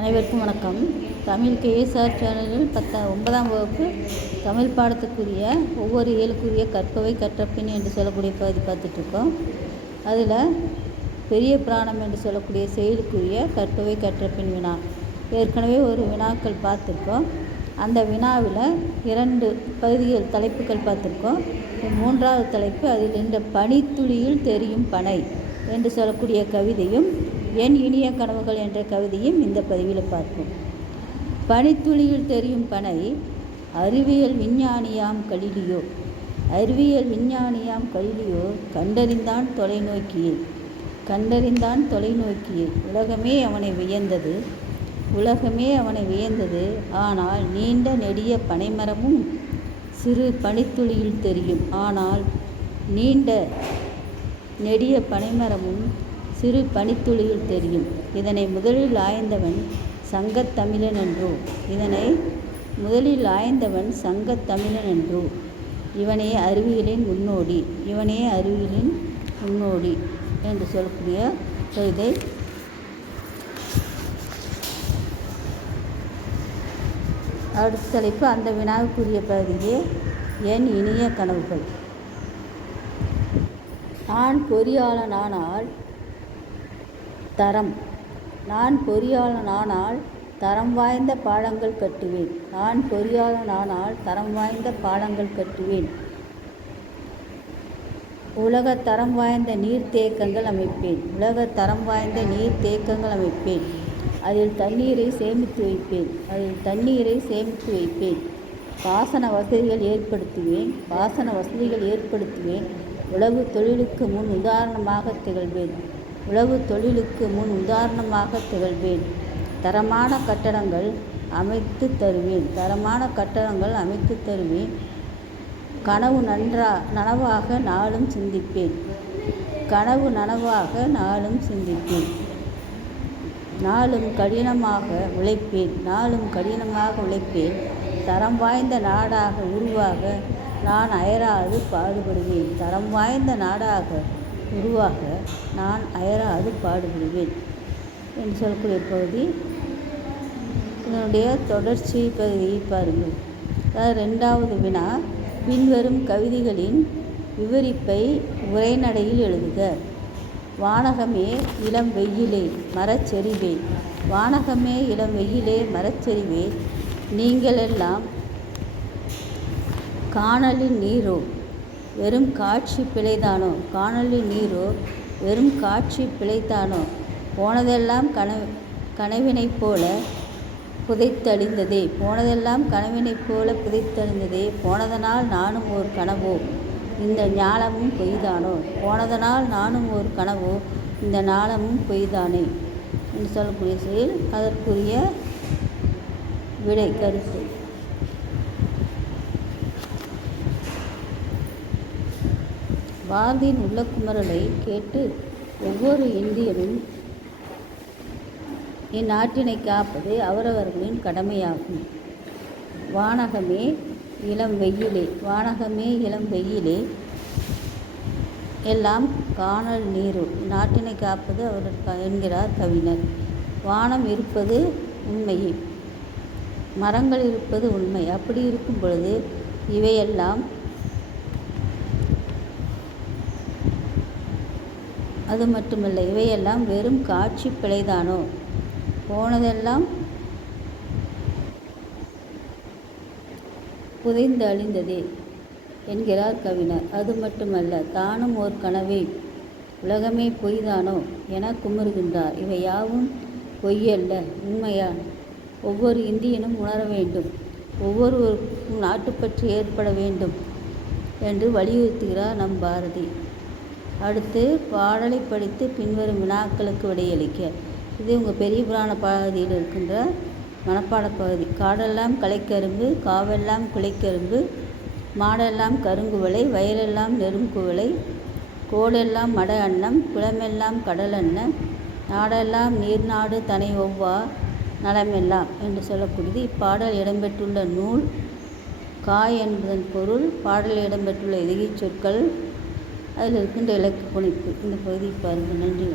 அனைவருக்கும் வணக்கம். தமிழ் கேஎஸ்ஆர் சேனலில் பத்தா ஒன்பதாம் வகுப்பு தமிழ் பாடத்துக்குரிய ஒவ்வொரு ஏழுக்குரிய கற்பவை கற்றப்பின் என்று சொல்லக்கூடிய பகுதி பார்த்துட்ருக்கோம். அதில் பெரிய பிராணம் என்று சொல்லக்கூடிய செயலுக்குரிய கற்பவை கற்றப்பின் வினா. ஏற்கனவே ஒரு வினாக்கள் பார்த்துருக்கோம். அந்த வினாவில் இரண்டு பகுதிகள் தலைப்புகள் பார்த்துருக்கோம். மூன்றாவது தலைப்பு அதில் இந்த பனித்துளியில் தெரியும் பனை என்று சொல்லக்கூடிய கவிதையும் என் இனிய கனவுகள் என்ற கவிதையும் இந்த பதிவில் பார்ப்போம். பனித்துளியில் தெரியும் பனை அறிவியல் விஞ்ஞானியாம் கலிலியோ. அறிவியல் விஞ்ஞானியாம் கலிலியோ கண்டறிந்தான் தொலைநோக்கியே. கண்டறிந்தான் தொலைநோக்கியே. உலகமே அவனை வியந்தது. உலகமே அவனை வியந்தது. ஆனால் நீண்ட நெடிய பனைமரமும் சிறு பனித்துளியில் தெரியும். ஆனால் நீண்ட நெடிய பனைமரமும் சிறு பனித்துளியில் தெரியும். இதனை முதலில் ஆய்ந்தவன் சங்கத்தமிழன் என்றோ இதனை முதலில் ஆய்ந்தவன் சங்கத்தமிழன் என்றோ இவனே அறிவியலின் முன்னோடி. இவனே அறிவியலின் முன்னோடி என்று சொல்லக்கூடிய கவிதை. அடுத்த தலைப்பு அந்த வினாவுக்குரிய பகுதியே என் இனிய கனவுகள். நான் பொறியாளனானால் தரம். நான் பொறியாளனானால் தரம் வாய்ந்த பாடங்கள் கட்டுவேன் நான் பொறியாளனானால் தரம் வாய்ந்த பாடங்கள் கட்டுவேன் உலக தரம் வாய்ந்த நீர்த்தேக்கங்கள் அமைப்பேன். உலக தரம் வாய்ந்த நீர்த்தேக்கங்கள் அமைப்பேன். அதில் தண்ணீரை சேமித்து வைப்பேன். அதில் தண்ணீரை சேமித்து வைப்பேன். பாசன வசதிகள் ஏற்படுத்துவேன். பாசன வசதிகள் ஏற்படுத்துவேன். உழவு தொழிலுக்கு முன் உதாரணமாக திகழ்வேன். உளவு தொழிலுக்கு முன் உதாரணமாக திகழ்வேன். தரமான கட்டடங்கள் அமைத்து தருவேன். தரமான கட்டடங்கள் அமைத்து தருவேன். கனவு நன்றா நனவாக நாளும் சிந்திப்பேன். கனவு நனவாக நாளும் சிந்திப்பேன். நாளும் கடினமாக உழைப்பேன். நாளும் கடினமாக உழைப்பேன். தரம் வாய்ந்த நாடாக உருவாக நான் அயராது பாடுபடுவேன். தரம் வாய்ந்த நாடாக உருவாக நான் அயராது பாடுபடுவேன் என்று சொல்லக்கூடிய பகுதி. இதனுடைய தொடர்ச்சி பகுதியை பாருங்கள். அதாவது ரெண்டாவது வினா பின்வரும் கவிதைகளின் விவரிப்பை உரைநடையில் எழுதுக. வானகமே இளம் வெயிலே மரச்செறிவே வானகமே இளம் வெயிலே மரச்செறிவே நீங்களெல்லாம் காணலின் நீரோ. வெறும் காட்சி பிழைதானோ? காணொளி நீரோ? வெறும் காட்சி பிழைத்தானோ? போனதெல்லாம் கனவு கனவினைப் போல புதைத்தழிந்ததே. போனதெல்லாம் கனவினைப் போல புதைத்தழிந்ததே. போனதனால் நானும் ஒரு கனவோ? இந்த ஞாலமும் பொய்தானோ? போனதனால் நானும் ஒரு கனவோ? இந்த ஞாலமும் பொய்தானே? என்று சொல்லக்கூடிய செயல் அதற்குரிய விடை கருத்து. பாரதியின் உள்ள குமரலை கேட்டு ஒவ்வொரு இந்தியனும் இந்நாட்டினை காப்பது அவரவர்களின் கடமையாகும். வானகமே இளம் வெயிலே வானகமே இளம் வெயிலே எல்லாம் காணல் நீரு. நாட்டினை காப்பது அவர் என்கிறார் கவிஞர். வானம் இருப்பது உண்மையே மரங்கள் இருப்பது உண்மை. அப்படி இருக்கும் பொழுது இவையெல்லாம் அது மட்டுமல்ல இவையெல்லாம் வெறும் காட்சி பிழைதானோ? போனதெல்லாம் புதைந்து அழிந்ததே என்கிறார் கவிஞர். அது மட்டுமல்ல தானும் ஓர் கனவே உலகமே பொய்தானோ என குமுறுகின்றார். இவை யாவும் பொய்யல்ல உண்மையா? ஒவ்வொரு இந்தியனும் உணர வேண்டும் ஒவ்வொருவருக்கும் நாட்டுப்பற்று ஏற்பட வேண்டும் என்று வலியுறுத்துகிறார் நம் பாரதி. அடுத்து பாடலை படித்து பின்வரும் வினாக்களுக்கு விடையளிக்க. இது உங்கள் பெரிய புராண பகுதியில் இருக்கின்ற மனப்பாட பகுதி. காடெல்லாம் களைக்கரும்பு காவெல்லாம் குலைக்கரும்பு மாடெல்லாம் கருங்குவலை வயலெல்லாம் நெருங்குவலை கோடெல்லாம் மட அன்னம் குளமெல்லாம் கடல் அன்னம் நாடெல்லாம் நீர்நாடு தனை ஒவ்வா நலமெல்லாம் என்று சொல்லக்கூடியது. இப்பாடல் இடம்பெற்றுள்ள நூல் காய் என்பதன் பொருள் பாடலில் இடம்பெற்றுள்ள எதிகை சொற்கள் அதில் இருக்கின்ற இலக்கு புனைப்பு. இந்த பகுதி பாருங்கள். நன்றி